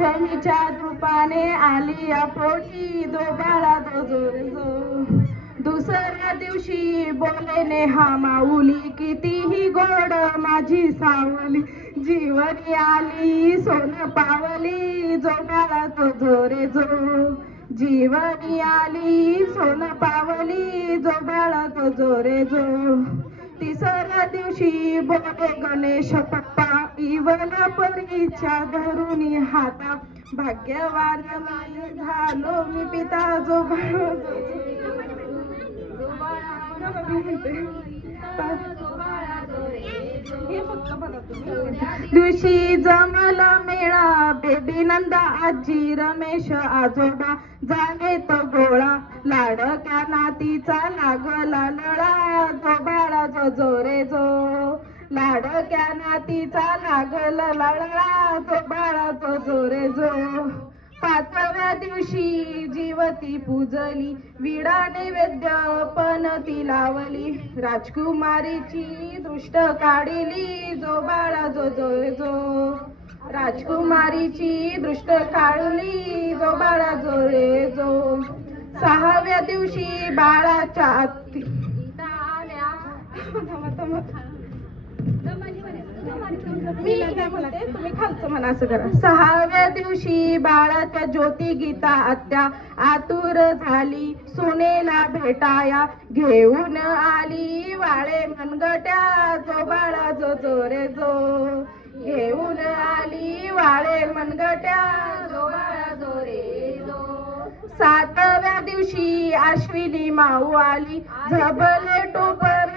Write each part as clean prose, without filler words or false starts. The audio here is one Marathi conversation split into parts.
लक्ष्मीच्या रूपाने आली या पोटी दो बाळा दो जोरे जो. दुसऱ्या दिवशी बोले नेहा माऊली कितीही गोड माझी सावली. जीवनी आली सोन पावली जो बाळा तो जोरे जो. जीवनी आली सोन पावली जो बाळा तो जोरे जो. तिसऱ्या दिवशी बोले गणेश पप्पा इवन परीच्या धरुनी हाता. भाग्यवान मी झालो मी पिता जो बाळा दिवशी जमल मेळा बेबी नंदा आजी रमेश आजोबा जाणे तो गोळा. लाडक्या नातीचा लागला लळा जो बाळा जो जोरे जो. लाडक्या नातीचा लागला लळा जो बाळा जो जोरे जो. पाचव्या दिवशी जीवती पूजली विडा नैवेद्य पणती लावली. राजकुमारीची दृष्ट काढली जो बाळा जो जोरे जो. राजकुमारीची दृष्ट काढली जो बाळा जोरे जो. सहाव्या दिवशी बाळाच्या आत्ती तुम्ही खालचं म्हणा असं करा. सहाव्या दिवशी बाळाच्या ज्योती गीता आत्या आतुर झाली सुनेला भेटाया. घेऊन आली वाळे मनगट्या जो बाळा जो जोरे जो. घेऊन आली वाळे मनगट्या जो बाळा जोरे जो. सातव्या दिवशी अश्विनी माऊ आली झबले टोपर.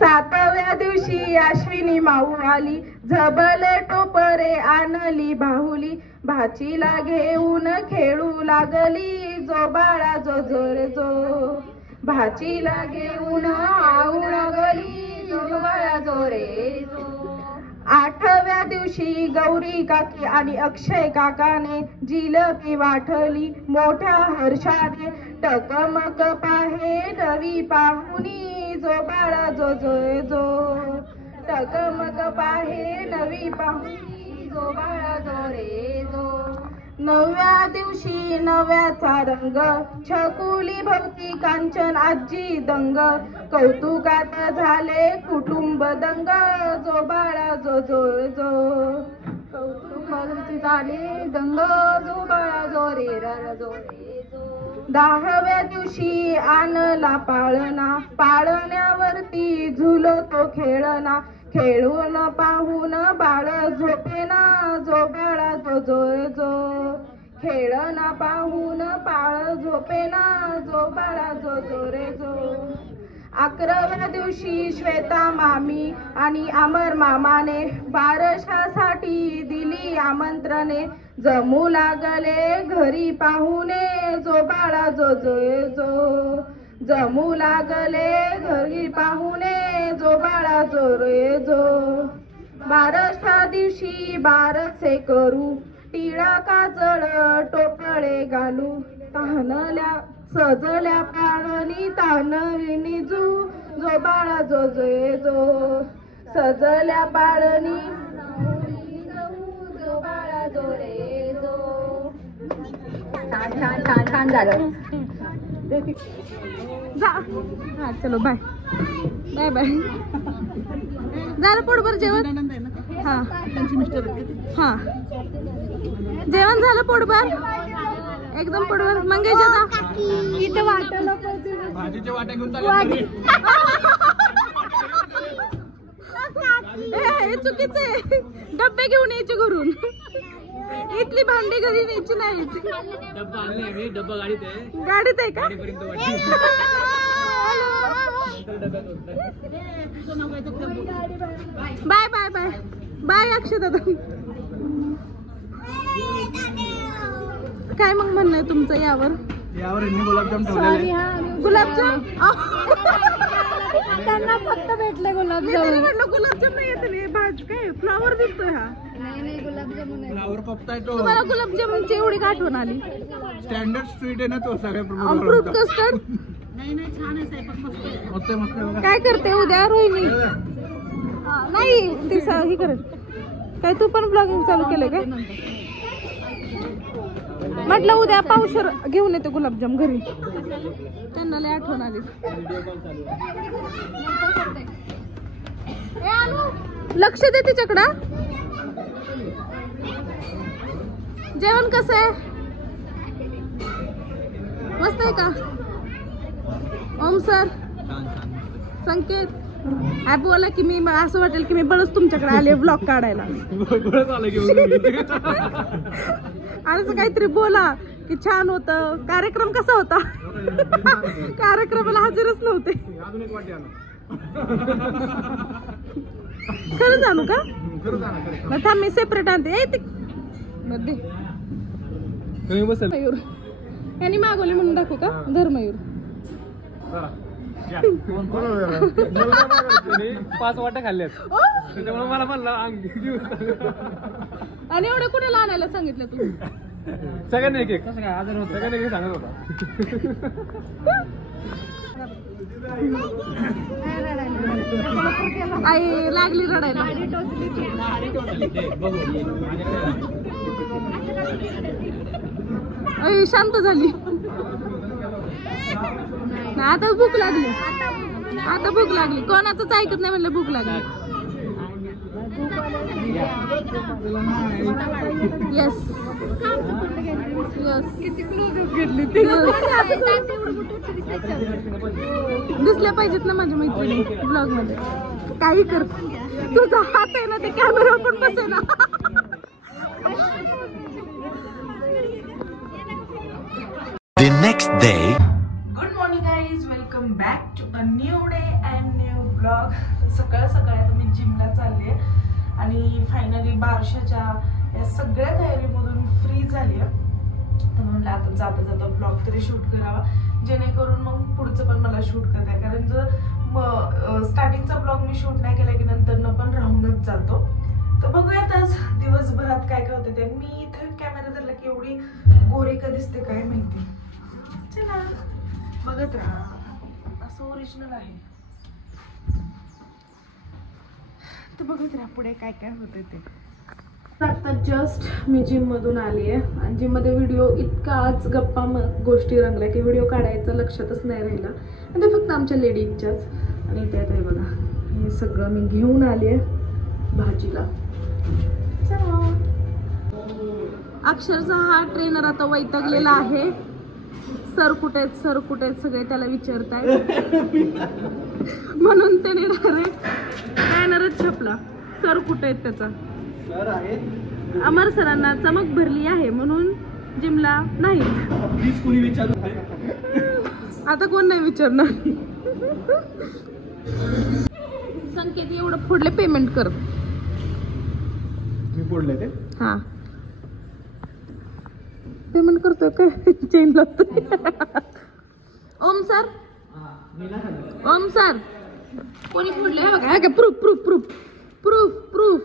सातव्या दिवशी अश्विनी माऊ आली झबले टोपरे आणली बाहुली. भाचीला घेऊन खेळू लागली जो बाळा जो जोरे जो. भाचीला घेऊन आऊ लागली जो बाळा जोरे जो. आठव्या दिवशी गौरी काकी आणि अक्षय काकाने जिलबी वाटली मोठ्या हर्षाने. टकमक पाहे नवी पाहुणी जो बाळा जो जोरे जो. टकमक पाहे नवी पाहुणी जो बाळा जोरे जो. नवव्या दिवशी नव्याचा रंग छकुली भोवती कांचन आजी दंग. कौतुकात झाले कुटुंब दंग जो बाळा जो जोरे जो. कौतुकात झाले दंग जो बाळा जोरे र जोरे जो. दहाव्या दिवशी आणला पाळणा पाळण्यावरती झुलो तो खेळणा. खेळून पाहून बाळ झोपेना जो बाळा जो जोरे जो. खेळणा पाहून बाळ झोपेना जो बाळा जो जोरे जो. 11व्या दिवशी श्वेता मामी आणि अमर मामाने बारशासाठी दिली आमंत्रणे. जमू लागले घरी पाहुणे जो बाळा जो जोरे जो. जमू लागले घरी पाहुणे जो बाळा जोरे जो. बारशा दिवशी बारसे करू टिळा काजळ टोपळे घालू. तानल्या सजल्या पाळणी तानविणी जू जो बाळा जो जोरे जो. सजल्या पाळणी जो बाळा जोरे जो. छान छान छान छान झालं. जा हा चलो बाय बाय बाय. झालं पोटभर जेवण. हा हा जेवण झालं पोटभर एकदम पोटभर. मंगेश इथं वाटायला भाजीच्या वाट्या घेऊन हे चुकीचं आहे. डब्बे घेऊन यायचे घरून. इथली भांडी घरी न्यायची नाही. डब्बा आणले आम्ही. डब्बा गाडीत आहे. गाडीत आहे का. बाय बाय बाय बाय अक्षय दादा. काय मग म्हणणं आहे तुमचं यावर. गुलाबजाम ठेवले. गुलाबजाम त्यांना फक्त भेटले गुलाबजाम. म्हटलं गुलाबजाम नाही येते भाजी काय फ्लावर दिसतोय हा. नाही गुलाबजामुन फ्लावर पप्पा आहे तो. तुम्हाला गुलाबजामुनची एवढी आठवण आली. स्टँडर्ड स्वीट आहे ना तो सगळ्या. फ्रूट कस्टर्ड नाही नाही छान आहे स्वयंपाक मस्त. काय करते उद्या रोहिणी. नाही ती ही करत काय तू पण ब्लॉगिंग चालू केलं काय? म्हटलं उद्या पावशर घेऊन येते गुलाबजाम घरी, त्यांना लय आठवण आली. लक्ष दे तिच्याकडं. जेवण कसं आहे? मस्त आहे का? ओम सर, संकेत ऍप बोला की मी असं वाटेल की मी बरंच तुमच्याकडे आले ब्लॉग काढायला. असं काहीतरी बोला की छान होतं. कार्यक्रम कसा होता? कार्यक्रमाला हजरच नव्हते. खरं जाणू का? थांब मी सेपरेट आणते. मयूर यांनी मागवले म्हणून दाखवू का? धर्मयूर 5 वाट्या खाल्ल्यात त्याच्यामुळे मला म्हणलं आणि एवढं कुणाला आणायला सांगितलं तू? सगळ्यांनी एक एक सगळ्यांनी एक सांगत होता. आई लागली रडायला. आई शांत झाली. आता भूक लागली. आता भूक लागली. कोणाचंच ऐकत नाही म्हणलं भूक लागली. येस दिसल्या पाहिजेत ना माझ्या मैत्रिणी ब्लॉग मध्ये. काही कर, तुझा हात आहे ना ते कॅमेरा पण बसे ना. The next day. Good morning guys, welcome back to a new day and new blog. सकाळ सकाळी आता मी जिमला चालली आहे आणि फायनली बारशाच्या या सगळ्या तयारीमधून फ्री झाली आहे. तर म्हणलं आता जाता जाता ब्लॉग तरी शूट करावा, जेणेकरून मग पुढचं पण मला शूट करता आहे. कारण जर स्टार्टिंगचा ब्लॉग मी शूट नाही केला की नंतरनं पण राहूनच जातो. तर बघूयात आज दिवसभरात काय काय होतं ते. मी इथं कॅमेरा धरला की एवढी गोरी का दिसते काय माहिती. चला बघत राहा, असं ओरिजिनल आहे. तर बघत राहा पुढे काय काय होतं ते. आता जस्ट मी जिम मधून आली आहे आणि जिम मध्ये व्हिडिओ इतकाच गप्पा गोष्टी रंगल्या की व्हिडिओ काढायचं लक्षातच नाही राहिला. आणि ते फक्त आमच्या लेडीजच्याच. आणि त्यात आहे बघा हे सगळं मी घेऊन आली आहे भाजीला. अक्षरशः हा ट्रेनर आता वैतागलेला आहे. सर कुठे आहेत सगळे त्याला विचारताय. म्हणून त्याने डायरेक्ट ट्रेनरच छपला. सर कुठे आहेत त्याचा. अमर सरांना चमक भरली आहे म्हणून जिमला नाही. आता कोण नाही विचारणार. संकेत एवढं फोडले पेमेंट कर. मी फोडले ते. हा पेमेंट करतोय काय? चेन लागतोय. ओम सर, ओम सर कोणी फोडले बघा. Proof proof proof proof proof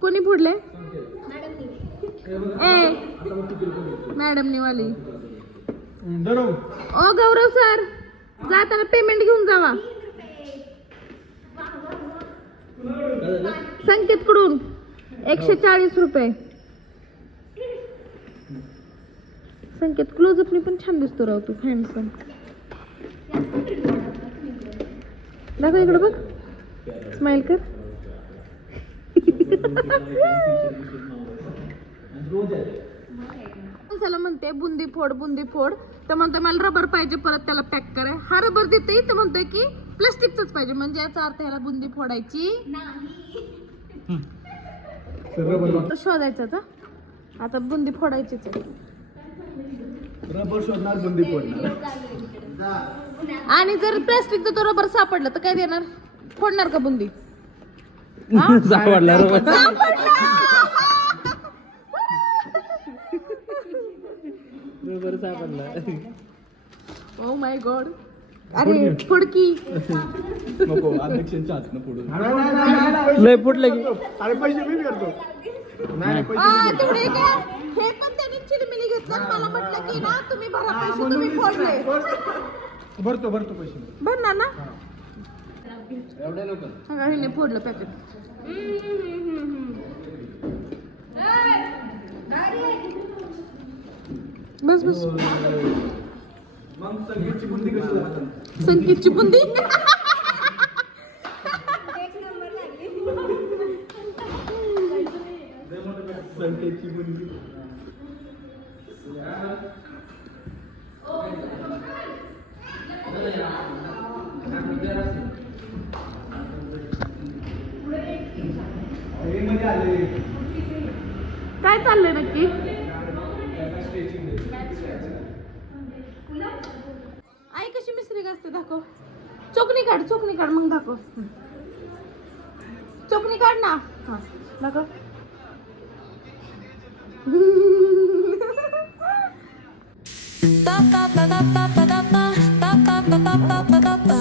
कोणी फोडले? ए मॅडमनी वाली. ओ गौरव सर जाताना पेमेंट घेऊन जावा. संकेत कडून 140 रुपये. संकेत क्लोजअपनी पण छान दिसतो राव तू. हँडसम दाखव इकडे बघ. स्माइल कर. चला म्हणते बुंदी फोड बुंदी फोड. तर म्हणतोय मला रबर पाहिजे परत त्याला पॅक कराय. हा रबर देते तर म्हणतोय की प्लास्टिकच पाहिजे. म्हणजे याचा अर्थ ह्याला बुंदी फोडायची शोधायचं. आता बुंदी फोडायचीच आहे. रबर शोधणार बुंदी फोडणार. आणि जर प्लास्टिकचा तो रबर सापडला तर काय देणार? फोडणार का बुंदी? सापडला रबर. रबर सापडला. Oh my God. अरे फुडकी नको अध्यक्षांच्या हातनं फोडून. लय फुटले की. अरे पैसे मी करतो. तेवढे काय हे पण त्यांनी चिलमिली घेतलं. मला म्हटलं की ना तुम्ही भरा पैसे तुम्ही फोडले. भरतो पैसे भरणार ना. एवढ्या लवकर हिने फोडलं पॅकेट. बस बस. मग संगीतची बुंदी कशी लागतात? संगीतची बुंदी. संगीतची बुंदी. काय चाललंय नक्की? आई कशी मिसरी असते दाखव. चोकणी काढ मग दाखव. चोकणी काढ ना. हा दाखव. ba ba ba ba ba ba ba ba ba ba ba ba ba